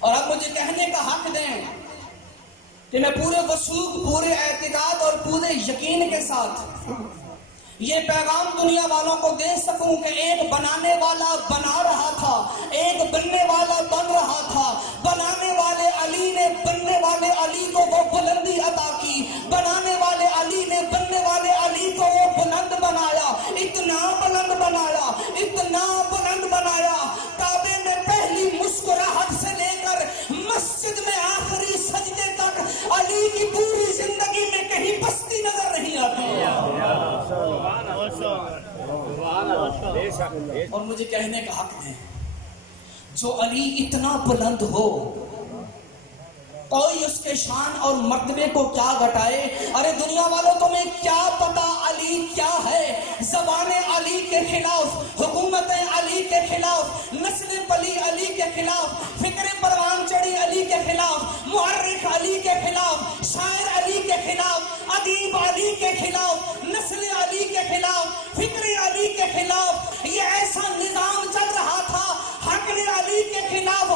اور اب مجھے کہنے کا حق دیں کہ میں پورے وثوق، پورے اعتقاد اور پورے یقین کے ساتھ یہ پیغام دنیا والوں کو دے سکوں کہ ایک بنانے والا بنا رہا تھا، ایک بننے والا بن رہا تھا۔ بنانے والے علی نے بننے والے علی کو وہ بلندی عطا کی، بنانے والے علی نے بننے والے علی کو وہ بلند بنایا، اتنا بلند بنایا، اتنا بلند بنایا، کعبے میں پہلی مسکراہٹ سے لے کر مسجد میں آخری سجدے تک علی کی پوری زندگی میں کہیں پستی نظر نہیں آتی۔ اور مجھے کہنے کا حق ہے، جو علی اتنا بلند ہو کوئی اس کے شان اور مرتبے کو کیا گھٹائے۔ ارے دنیا والوں تمہیں کیا پتا علی کیا ہے؟ زبان علی کے خلاف، حکومت علی کے خلاف، نسل پلی علی کے خلاف، فکر پروان چڑھی علی کے خلاف، محرک علی کے خلاف، شاعر علی کے خلاف، ادیب علی کے خلاف، نسل علی کے خلاف، فکر علی کے خلاف، یہ ایسا نظام چل رہا تھا۔ حق نے علی کے خلاف